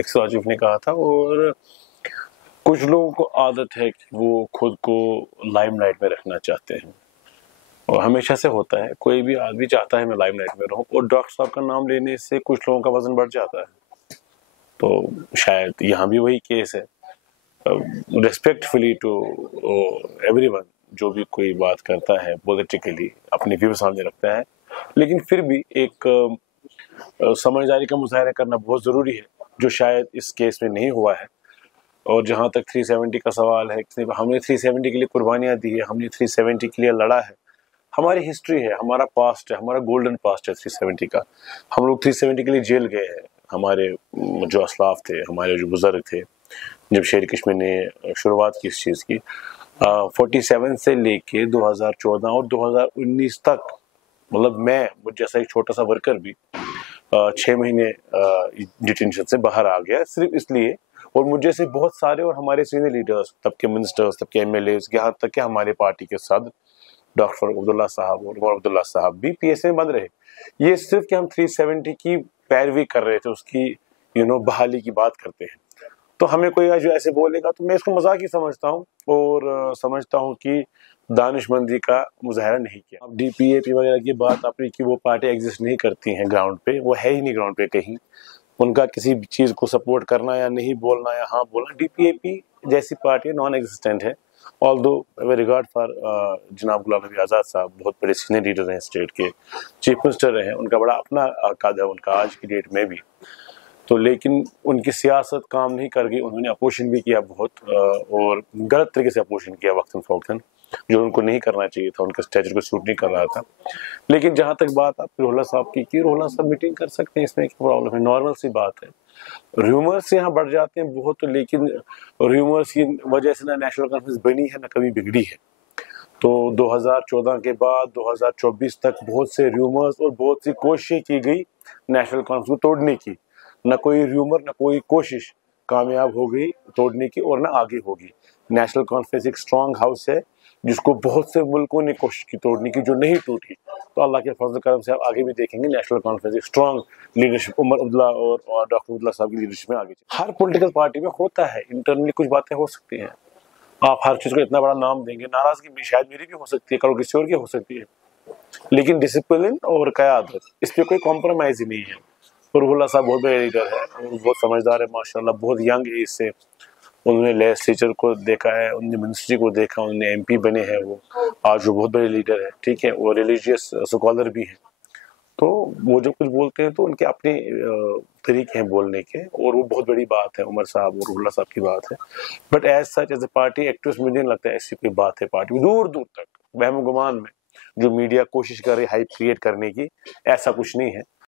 X Asif ने कहा था। और कुछ लोगों को आदत है कि वो खुद को लाइमलाइट में रखना चाहते हैं, और हमेशा से होता है, कोई भी आदमी चाहता है मैं लाइमलाइट में रहूं, और डॉक्टर साहब का नाम लेने से कुछ लोगों का वजन बढ़ जाता है। तो शायद यहाँ भी वही केस है। रिस्पेक्टफुली टू एवरीवन, जो भी कोई बात करता है पॉलिटिकली अपने व्यू सामने रखता है, लेकिन फिर भी एक समझदारी का मुजाहरा करना बहुत ज़रूरी है, जो शायद इस केस में नहीं हुआ है। और जहाँ तक 370 का सवाल है, हमने 370 के लिए कुर्बानियाँ दी है, हमने 370 के लिए लड़ा है, हमारी हिस्ट्री है, हमारा पास्ट है, हमारा गोल्डन पास्ट है 370 का। हम लोग 370 के लिए जेल गए हैं, हमारे जो असलाफ थे, हमारे जो बुजुर्ग थे, जब शेर कश्मीर ने शुरुआत की इस चीज़ की 47 से लेके 2014 और 2019 तक, मतलब मैं मुझ जैसा एक छोटा सा वर्कर भी 6 महीने डिटेंशन से बाहर आ गया सिर्फ इसलिए, और मुझे से बहुत सारे और हमारे सीनियर लीडर्स, तब के मिनिस्टर्स, तब के MLAs, यहाँ तक कि हमारे पार्टी के साथ डॉक्टर फारूक अब्दुल्ला साहब और उमर अब्दुल्ला साहब भी PSA में बंद रहे। ये सिर्फ कि हम 370 की पैरवी कर रहे थे, उसकी बहाली की बात करते हैं। तो हमें कोई जो ऐसे बोलेगा तो मैं इसको मजाक ही समझता हूँ, और समझता हूँ कि दानिशमंदी का मुजाहरा नहीं किया। अब DPAP वगैरह की बात आपने की, वो पार्टी एग्जिस्ट नहीं करती हैं ग्राउंड पे, वो है ही नहीं ग्राउंड पे कहीं। उनका किसी भी चीज़ को सपोर्ट करना या नहीं बोलना या हाँ बोलना, DPAP जैसी पार्टी नॉन एग्जिस्टेंट है। ऑल्दो रिगार्ड फॉर जनाब गुलाम नबी आज़ाद साहब, बहुत बड़े सीनियर लीडर हैं, स्टेट के चीफ मिनिस्टर रहे हैं, उनका बड़ा अपना कद है उनका आज की डेट में भी। तो लेकिन उनकी सियासत काम नहीं कर गई, उन्होंने अपोजिशन भी किया बहुत, और गलत तरीके से अपोजिशन किया वक्तन फ़ौक्तन, जो उनको नहीं करना चाहिए था, उनके स्टेचर को सूट नहीं कर रहा था। लेकिन जहाँ तक बात आप रोहला साहब की रोहला साहब मीटिंग कर सकते हैं, इसमें क्या प्रॉब्लम है, नॉर्मल सी बात है। र्यूमर्स यहाँ बढ़ जाते हैं बहुत, लेकिन र्यूमर्स की वजह से ना नेशनल कॉन्फ्रेंस बनी है ना कभी बिगड़ी है। तो 2014 के बाद 2024 तक बहुत से र्यूमर्स और बहुत सी कोशिशें की गई नेशनल कॉन्फ्रेंस को तोड़ने की, ना कोई र्यूमर ना कोई कोशिश कामयाब हो गई तोड़ने की, और ना आगे होगी। नेशनल कॉन्फ्रेंस एक स्ट्रॉन्ग हाउस है, जिसको बहुत से मुल्कों ने कोशिश की तोड़ने की, जो नहीं टूटी। तो अल्लाह के फजल करम से आप आगे भी देखेंगे नेशनल कॉन्फ्रेंस एक स्ट्रॉन्ग लीडरशिप उमर अब्दुल्ला और डॉक्टर अब्दुल्ला साहब की लीडरशिप में आगे। हर पॉलिटिकल पार्टी में होता है, इंटरनली कुछ बातें हो सकती हैं, आप हर चीज़ को इतना बड़ा नाम देंगे, नाराजगी भी शायद मेरी भी हो सकती है, कल किसी और की हो सकती है, लेकिन डिसिप्लिन और क़यादत, इस पर कोई कॉम्प्रोमाइज़ ही नहीं है। और रुहुल्लाह साहब बहुत बड़े लीडर है, बहुत समझदार है माशाल्लाह, बहुत यंग एज से उन्होंने लेजिस्लेचर को देखा है, उन्होंने मिनिस्ट्री को देखा, उन्होंने MP बने हैं, वो आज वो बहुत बड़े लीडर है, ठीक है, वो रिलीजियस स्कॉलर भी हैं। तो वो जो कुछ बोलते हैं तो उनके अपने तरीके हैं बोलने के, और वो बहुत बड़ी बात है उमर साहब और रुहुल्लाह साहब की बात है। But as such as a party activist मुझे नहीं लगता है ऐसी कोई बात है पार्टी में, दूर दूर तक वहम गुमान में जो मीडिया कोशिश कर रही है हाइप क्रिएट करने की, ऐसा कुछ नहीं है।